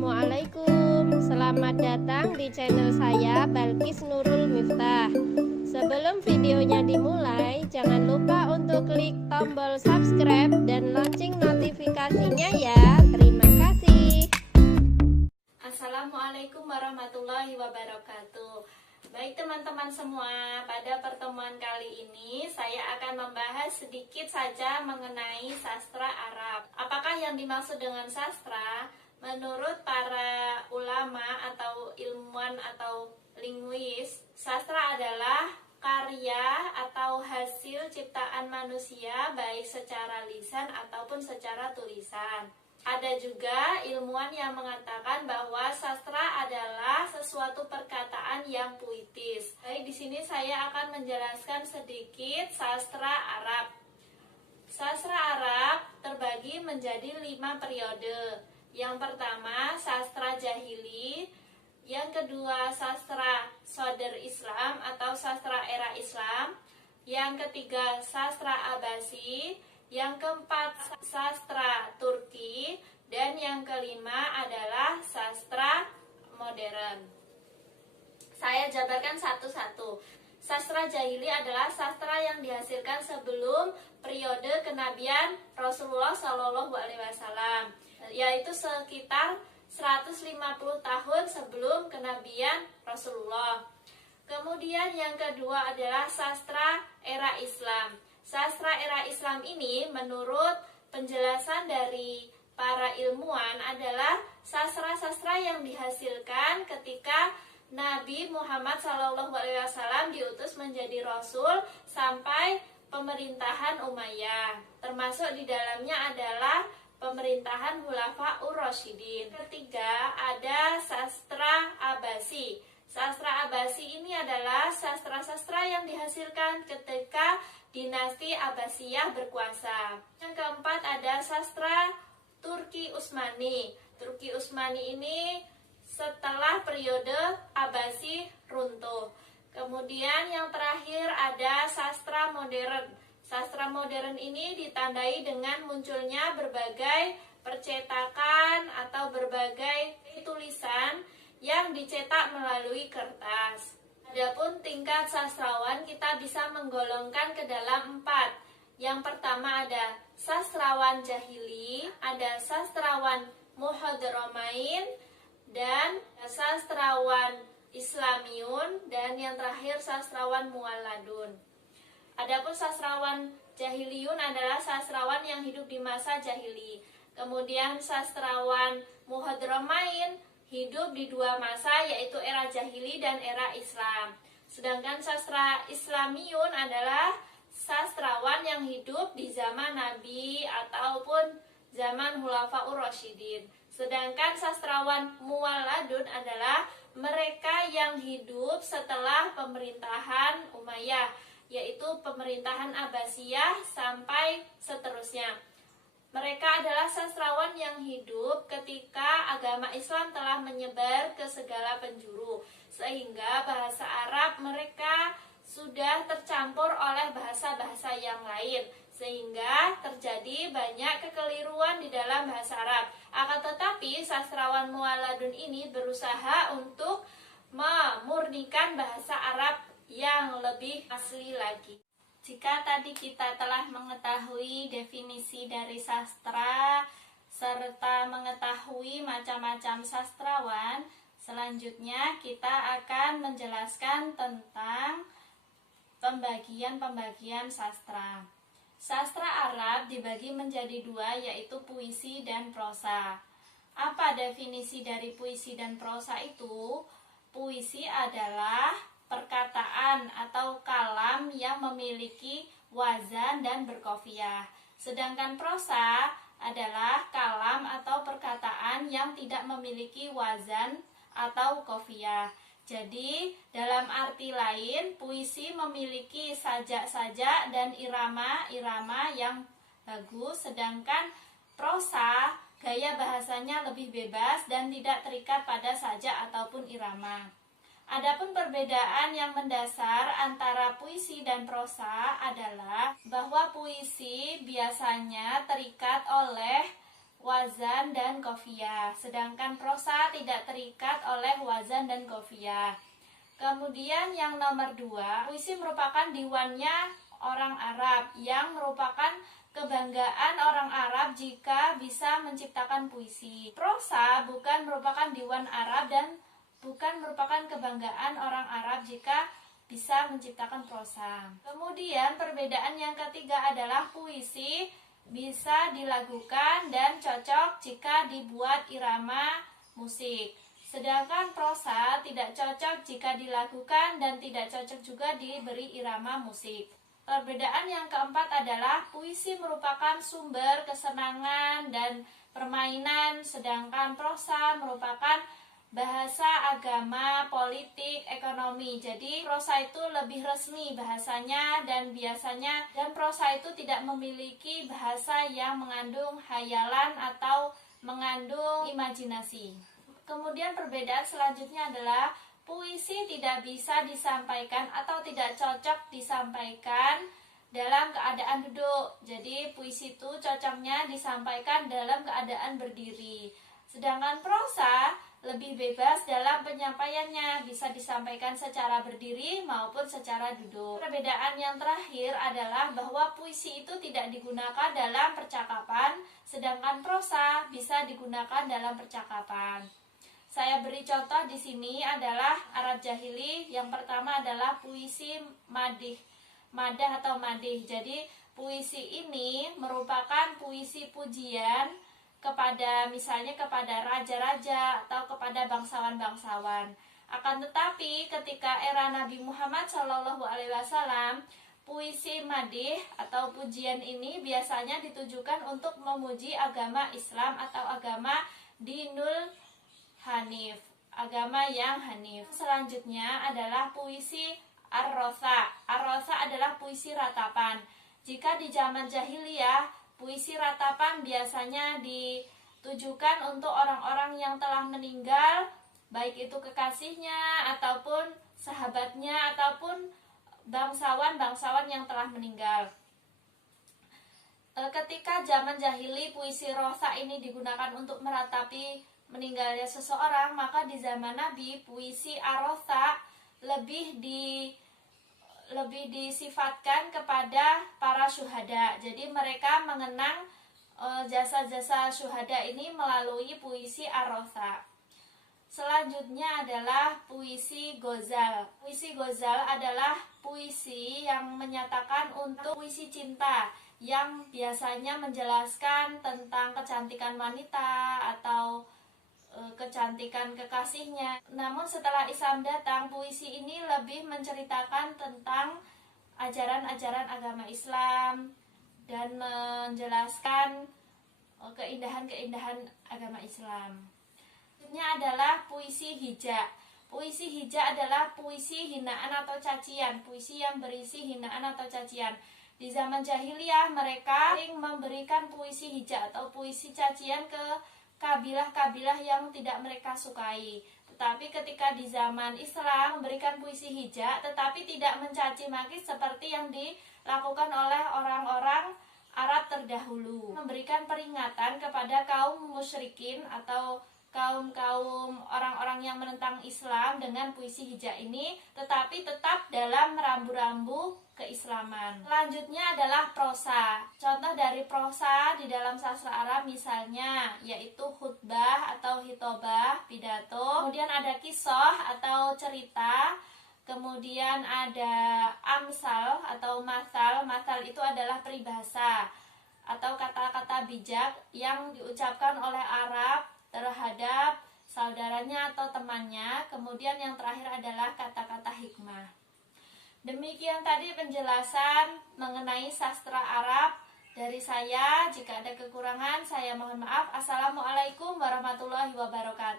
Assalamualaikum, selamat datang di channel saya Balkis Nurul Miftah. Sebelum videonya dimulai, jangan lupa untuk klik tombol subscribe dan lonceng notifikasinya ya. Terima kasih. Assalamualaikum warahmatullahi wabarakatuh. Baik teman-teman semua, pada pertemuan kali ini saya akan membahas sedikit saja mengenai sastra Arab. Apakah yang dimaksud dengan sastra? Menurut para ulama atau ilmuwan atau linguis, sastra adalah karya atau hasil ciptaan manusia baik secara lisan ataupun secara tulisan. Ada juga ilmuwan yang mengatakan bahwa sastra adalah sesuatu perkataan yang puitis. Baik, di sini saya akan menjelaskan sedikit sastra Arab. Sastra Arab terbagi menjadi 5 periode. Yang pertama, sastra jahili. Yang kedua, sastra Sodr Islam atau sastra era Islam. Yang ketiga, sastra Abbasi. Yang keempat, sastra Turki. Dan yang kelima adalah sastra modern. Saya jabarkan satu-satu. Sastra jahili adalah sastra yang dihasilkan sebelum periode kenabian Rasulullah SAW, yaitu sekitar 150 tahun sebelum kenabian Rasulullah. Kemudian yang kedua adalah sastra era Islam. Sastra era Islam ini menurut penjelasan dari para ilmuwan adalah sastra-sastra yang dihasilkan ketika Nabi Muhammad SAW diutus menjadi Rasul sampai pemerintahan Umayyah. Termasuk di dalamnya adalah pemerintahan Khulafaur Rasyidin. Ketiga, ada sastra Abbasi. Sastra Abbasi ini adalah sastra-sastra yang dihasilkan ketika dinasti Abbasiyah berkuasa. Yang keempat ada sastra Turki Utsmani. Turki Utsmani ini setelah periode Abbasi runtuh. Kemudian yang terakhir ada sastra modern. Sastra modern ini ditandai dengan munculnya berbagai percetakan atau berbagai tulisan yang dicetak melalui kertas. Adapun tingkat sastrawan kita bisa menggolongkan ke dalam 4. Yang pertama ada sastrawan jahili, ada sastrawan muhadramain, dan sastrawan islamiyun, dan yang terakhir sastrawan mualladun. Adapun sastrawan jahiliyun adalah sastrawan yang hidup di masa jahili. Kemudian sastrawan muhadramain hidup di 2 masa, yaitu era jahili dan era Islam. Sedangkan sastra islamiyun adalah sastrawan yang hidup di zaman Nabi ataupun zaman Khulafaur Rasyidin. Sedangkan sastrawan mualladun adalah mereka yang hidup setelah pemerintahan Umayyah, yaitu pemerintahan Abbasiyah sampai seterusnya. Mereka adalah sastrawan yang hidup ketika agama Islam telah menyebar ke segala penjuru, sehingga bahasa Arab mereka sudah tercampur oleh bahasa-bahasa yang lain, sehingga terjadi banyak kekeliruan di dalam bahasa Arab. Akan tetapi sastrawan mualladun ini berusaha untuk memurnikan bahasa Arab yang lebih asli lagi. Jika tadi kita telah mengetahui definisi dari sastra serta mengetahui macam-macam sastrawan, selanjutnya kita akan menjelaskan tentang pembagian sastra. Sastra Arab dibagi menjadi 2, yaitu puisi dan prosa. Apa definisi dari puisi dan prosa itu? Puisi adalah perkataan atau kalam yang memiliki wazan dan berqafiyah. Sedangkan prosa adalah kalam atau perkataan yang tidak memiliki wazan atau qafiyah. Jadi, dalam arti lain, puisi memiliki sajak-sajak dan irama-irama yang bagus, sedangkan prosa gaya bahasanya lebih bebas dan tidak terikat pada sajak ataupun irama. Adapun perbedaan yang mendasar antara puisi dan prosa adalah bahwa puisi biasanya terikat oleh wazan dan qafiyah. Sedangkan prosa tidak terikat oleh wazan dan qafiyah. Kemudian yang nomor 2, puisi merupakan diwannya orang Arab yang merupakan kebanggaan orang Arab jika bisa menciptakan puisi. Prosa bukan merupakan diwan Arab dan bukan merupakan kebanggaan orang Arab jika bisa menciptakan prosa. Kemudian perbedaan yang ketiga adalah puisi bisa dilakukan dan cocok jika dibuat irama musik. Sedangkan prosa tidak cocok jika dilakukan dan tidak cocok juga diberi irama musik. Perbedaan yang keempat adalah puisi merupakan sumber kesenangan dan permainan, sedangkan prosa merupakan bahasa agama, politik, ekonomi. Jadi prosa itu lebih resmi bahasanya dan prosa itu tidak memiliki bahasa yang mengandung hayalan atau mengandung imajinasi. Kemudian perbedaan selanjutnya adalah puisi tidak bisa disampaikan atau tidak cocok disampaikan dalam keadaan duduk. Jadi puisi itu cocoknya disampaikan dalam keadaan berdiri. Sedangkan prosa lebih bebas dalam penyampaiannya, bisa disampaikan secara berdiri maupun secara duduk. Perbedaan yang terakhir adalah bahwa puisi itu tidak digunakan dalam percakapan, sedangkan prosa bisa digunakan dalam percakapan. Saya beri contoh di sini adalah Arab Jahili. Yang pertama adalah puisi madah atau madih. Jadi puisi ini merupakan puisi pujian misalnya kepada raja-raja atau kepada bangsawan-bangsawan. Akan tetapi ketika era Nabi Muhammad SAW, puisi madih atau pujian ini biasanya ditujukan untuk memuji agama Islam atau agama Dinul Hanif, agama yang hanif. Selanjutnya adalah puisi ar-rosa. Ar-rosa adalah puisi ratapan. Jika di zaman jahiliyah, puisi ratapan biasanya ditujukan untuk orang-orang yang telah meninggal, baik itu kekasihnya ataupun sahabatnya ataupun bangsawan-bangsawan yang telah meninggal. Ketika zaman jahili puisi rosa ini digunakan untuk meratapi meninggalnya seseorang, maka di zaman Nabi puisi ar-rosa lebih disifatkan kepada para syuhada. Jadi mereka mengenang jasa-jasa syuhada ini melalui puisi ar-rosa. Selanjutnya adalah puisi ghazal. Puisi ghazal adalah puisi yang menyatakan untuk puisi cinta, yang biasanya menjelaskan tentang kecantikan wanita atau kecantikan kekasihnya. Namun setelah Islam datang, puisi ini lebih menceritakan tentang ajaran-ajaran agama Islam dan menjelaskan keindahan-keindahan agama Islam. Selanjutnya adalah puisi hija. Puisi hija adalah puisi hinaan atau cacian, puisi yang berisi hinaan atau cacian. Di zaman jahiliyah mereka sering memberikan puisi hija atau puisi cacian ke kabilah-kabilah yang tidak mereka sukai. Tetapi ketika di zaman Islam memberikan puisi hija tetapi tidak mencaci maki seperti yang dilakukan oleh orang-orang Arab terdahulu. Memberikan peringatan kepada kaum musyrikin atau kaum-kaum orang-orang yang menentang Islam dengan puisi hija ini, tetapi tetap dalam rambu-rambu keislaman. Selanjutnya adalah prosa. Contoh dari prosa di dalam sastra Arab misalnya yaitu khutbah atau hitobah, pidato. Kemudian ada kisah atau cerita. Kemudian ada amsal atau masal. Masal itu adalah peribahasa atau kata-kata bijak yang diucapkan oleh Arab terhadap saudaranya atau temannya. Kemudian yang terakhir adalah kata-kata hikmah. Demikian tadi penjelasan mengenai sastra Arab dari saya. Jika ada kekurangan saya mohon maaf. Assalamualaikum warahmatullahi wabarakatuh.